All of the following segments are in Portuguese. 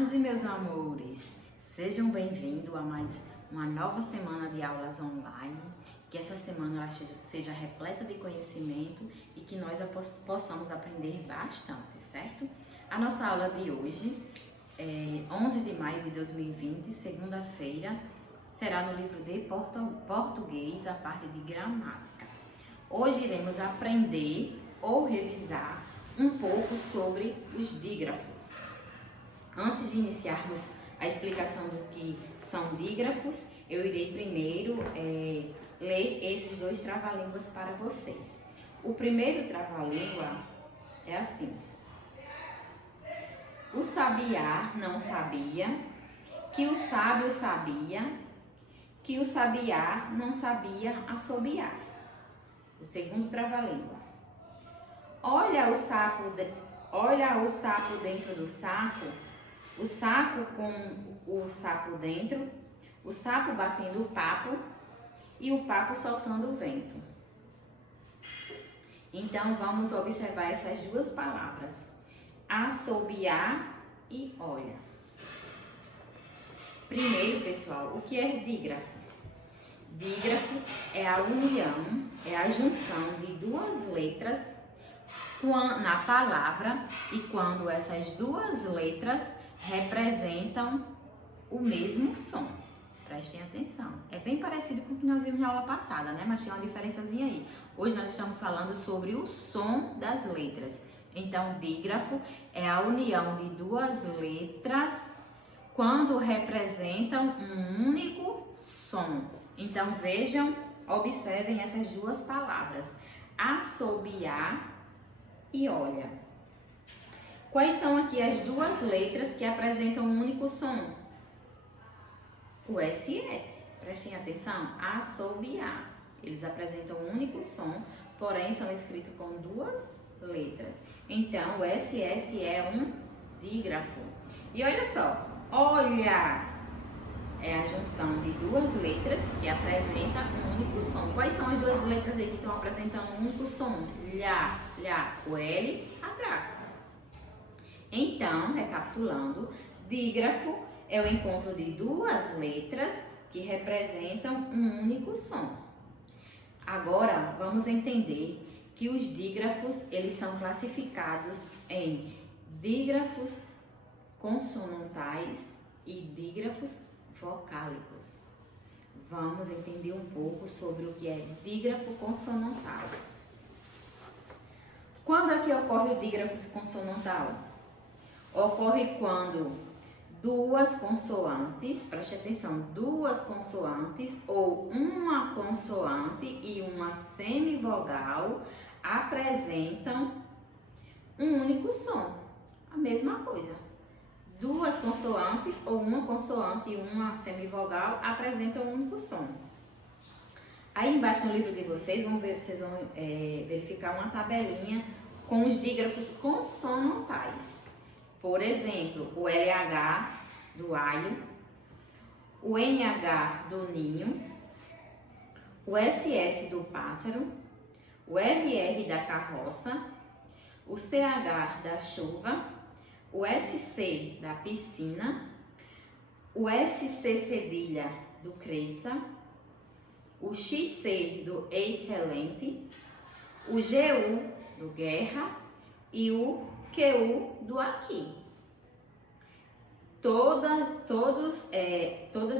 tarde, meus amores! Sejam bem-vindos a mais uma nova semana de aulas online. Que essa semana ela seja repleta de conhecimento e que nós possamos aprender bastante, certo? A nossa aula de hoje, 11 de maio de 2020, segunda-feira, será no livro de português, a parte de gramática. Hoje iremos aprender ou revisar um pouco sobre os dígrafos. Antes de iniciarmos a explicação do que são dígrafos, eu irei primeiro ler esses dois trava-línguas para vocês. O primeiro trava-língua é assim: o sabiá não sabia, que o sábio sabia, que o sabiá não sabia assobiar. O segundo trava-língua: olha o sapo dentro do saco, o saco com o sapo dentro, o sapo batendo o papo e o papo soltando o vento. Então, vamos observar essas duas palavras, assobiar e olha. Primeiro, pessoal, o que é dígrafo? Dígrafo é a união, é a junção de duas letras na palavra e quando essas duas letras representam o mesmo som. Prestem atenção. É bem parecido com o que nós vimos na aula passada, né? Mas tem uma diferençazinha aí. Hoje nós estamos falando sobre o som das letras. Então, dígrafo é a união de duas letras quando representam um único som. Então, vejam, observem essas duas palavras, assobiar e olha. Quais são aqui as duas letras que apresentam um único som? O SS. Prestem atenção, assobiar. Eles apresentam um único som, porém são escritos com duas letras. Então, o SS é um dígrafo. E olha só, olha é a junção de duas letras que apresentam um único som. Quais são as duas letras aí que estão apresentando um único som? Lá, o L, H. Então, recapitulando, dígrafo é o encontro de duas letras que representam um único som. Agora, vamos entender que os dígrafos, eles são classificados em dígrafos consonantais e dígrafos vocálicos. Vamos entender um pouco sobre o que é dígrafo consonantal. Quando é que ocorre o dígrafo consonantal? Ocorre quando duas consoantes, preste atenção, duas consoantes ou uma consoante e uma semivogal apresentam um único som. A mesma coisa. Duas consoantes ou uma consoante e uma semivogal apresentam um único som. Aí embaixo no livro de vocês, vocês vão verificar uma tabelinha com os dígrafos consonantais. Por exemplo, o LH do alho, o NH do ninho, o SS do pássaro, o RR da carroça, o CH da chuva, o SC da piscina, o SC cedilha do cresça, o XC do excelente, o GU do guerra e o QU do aqui. Todas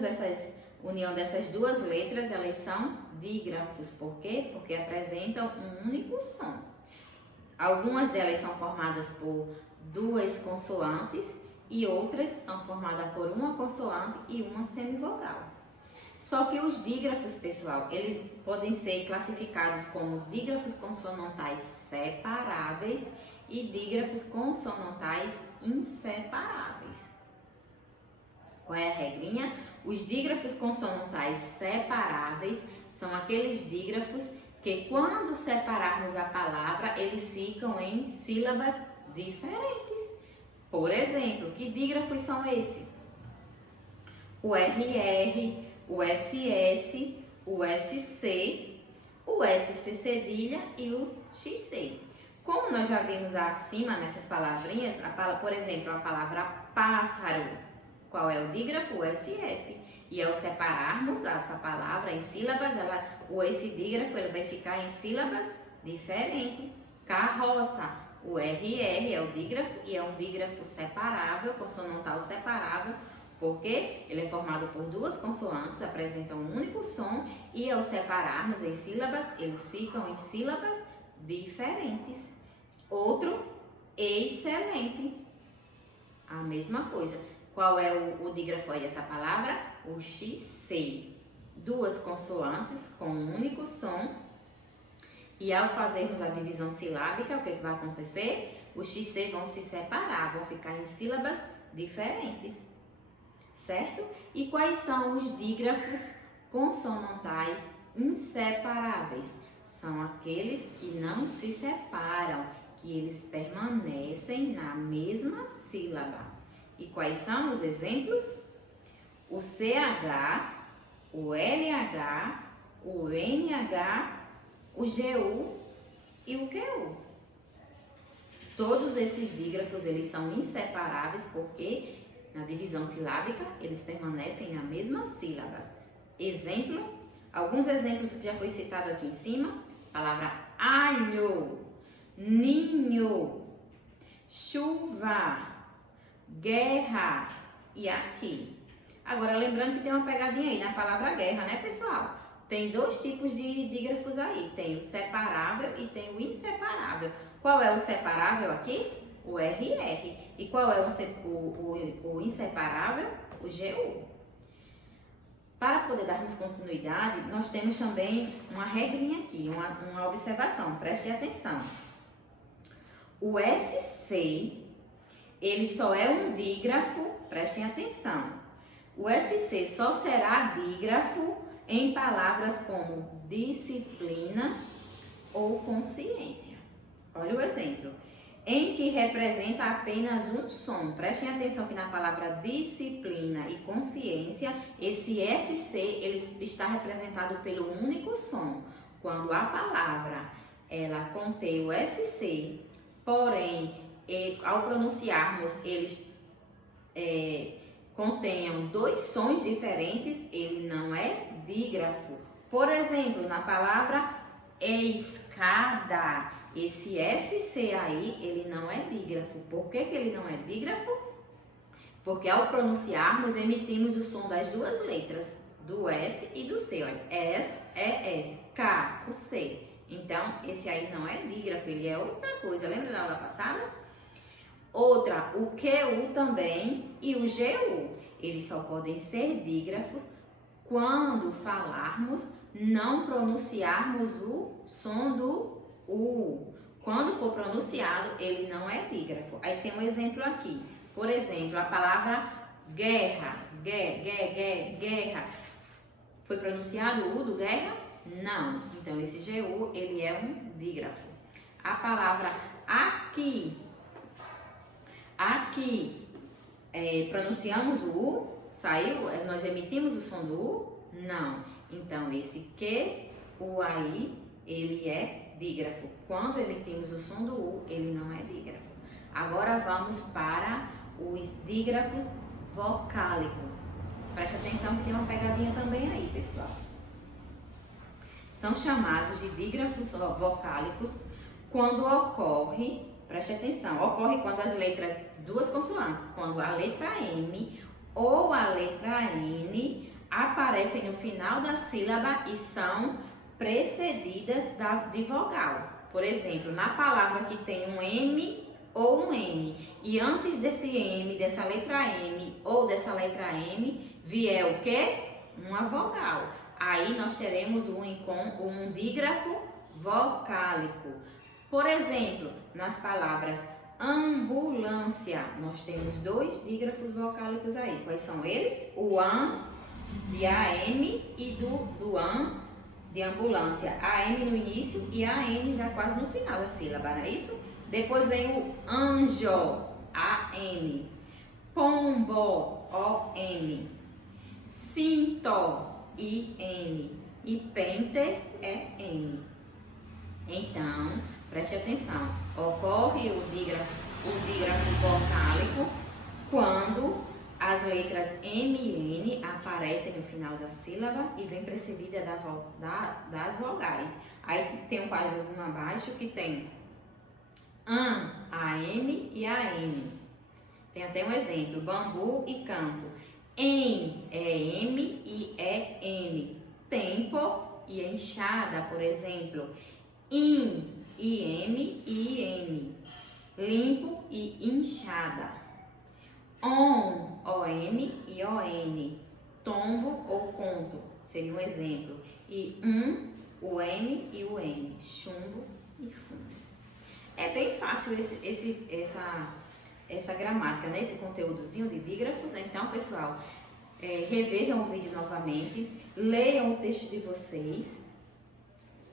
essas união dessas duas letras, elas são dígrafos. Por quê? Porque apresentam um único som. Algumas delas são formadas por duas consoantes e outras são formadas por uma consoante e uma semivogal. Só que os dígrafos, pessoal, eles podem ser classificados como dígrafos consonantais separáveis e dígrafos consonantais inseparáveis. Qual é a regrinha? Os dígrafos consonantais separáveis são aqueles dígrafos que, quando separarmos a palavra, eles ficam em sílabas diferentes. Por exemplo, que dígrafos são esses? O RR, o SS, o SC, o SC cedilha e o XC. Como nós já vimos acima nessas palavrinhas, por exemplo, a palavra pássaro, qual é o dígrafo? O SS. E ao separarmos essa palavra em sílabas, esse dígrafo ele vai ficar em sílabas diferentes. Carroça, o RR é o dígrafo e é um dígrafo separável, consonantal separável, porque ele é formado por duas consoantes, apresentam um único som e ao separarmos em sílabas, eles ficam em sílabas diferentes. Outro, excelente, a mesma coisa. Qual é o dígrafo aí dessa palavra? O XC. Duas consoantes com um único som. E ao fazermos a divisão silábica, o que vai acontecer? Os XC vão se separar, vão ficar em sílabas diferentes. Certo? E quais são os dígrafos consonantais inseparáveis? São aqueles que não se separam, que eles permanecem na mesma sílaba. E quais são os exemplos? O CH, o LH, o NH, o GU e o QU. Todos esses dígrafos eles são inseparáveis porque na divisão silábica eles permanecem na mesma sílaba. Exemplo, alguns exemplos que já foi citado aqui em cima: palavra anho, ninho, chuva, guerra e aqui. Agora, lembrando que tem uma pegadinha aí na palavra guerra, né, pessoal? Tem dois tipos de dígrafos aí. Tem o separável e tem o inseparável. Qual é o separável aqui? O RR. E qual é o inseparável? O GU. Para poder darmos continuidade, nós temos também uma regrinha aqui, uma observação. Preste atenção. O SC, ele só é um dígrafo, prestem atenção. O SC só será dígrafo em palavras como disciplina ou consciência. Olha o exemplo. Em que representa apenas um som. Prestem atenção que na palavra disciplina e consciência, esse SC ele está representado pelo único som. Quando a palavra ela contém o SC, porém, ao pronunciarmos, eles contenham dois sons diferentes, ele não é dígrafo. Por exemplo, na palavra escada, esse SC aí, ele não é dígrafo. Por que ele não é dígrafo? Porque ao pronunciarmos, emitimos o som das duas letras, do S e do C. Olha, S, ES, K, o C. Então, esse aí não é dígrafo, ele é outra coisa. Lembra da aula passada? Outra, o QU também e o GU. Eles só podem ser dígrafos quando falarmos, não pronunciarmos o som do U. Quando for pronunciado, ele não é dígrafo. Aí tem um exemplo aqui. Por exemplo, a palavra guerra. Guerra. Foi pronunciado o U do guerra? Não. Então, esse GU, ele é um dígrafo. A palavra aqui. Aqui, pronunciamos o U, saiu, nós emitimos o som do U? Não. Então, esse que, o aí, ele é dígrafo. Quando emitimos o som do U, ele não é dígrafo. Agora vamos para os dígrafos vocálicos. Preste atenção que tem uma pegadinha também aí, pessoal. São chamados de dígrafos vocálicos quando ocorre, preste atenção, ocorre quando as letras, duas consoantes, quando a letra M ou a letra N aparecem no final da sílaba e são precedidas de vogal. Por exemplo, na palavra que tem um M ou um N, e antes desse M, dessa letra M ou dessa letra M, vier o quê? Uma vogal. Aí nós teremos um dígrafo vocálico. Por exemplo, nas palavras ambulância, nós temos dois dígrafos vocálicos aí. Quais são eles? O AN de AM e do AN de ambulância. AM no início e AN já quase no final da sílaba, não é isso? Depois vem o anjo, AN. Pombo, OM. Cinto, IN. E pente é N. Então, preste atenção. Ocorre o dígrafo vocálico quando as letras M e N aparecem no final da sílaba e vem precedida das vogais. Aí tem um quadrozinho abaixo que tem a M e a N. Tem até um exemplo, bambu e canto. Em é M e é N. Tempo e enxada, por exemplo. In e M e N. Limpo e inchada. On, OM e ON. Tombo ou conto, seria um exemplo. E o M e o N. Chumbo e fundo. É bem fácil essa gramática, né? Esse conteúdozinho de dígrafos. Então, pessoal, revejam o vídeo novamente, leiam o texto de vocês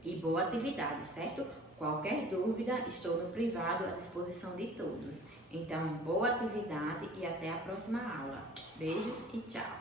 e boa atividade, certo? Qualquer dúvida, estou no privado à disposição de todos. Então, boa atividade e até a próxima aula. Beijos e tchau!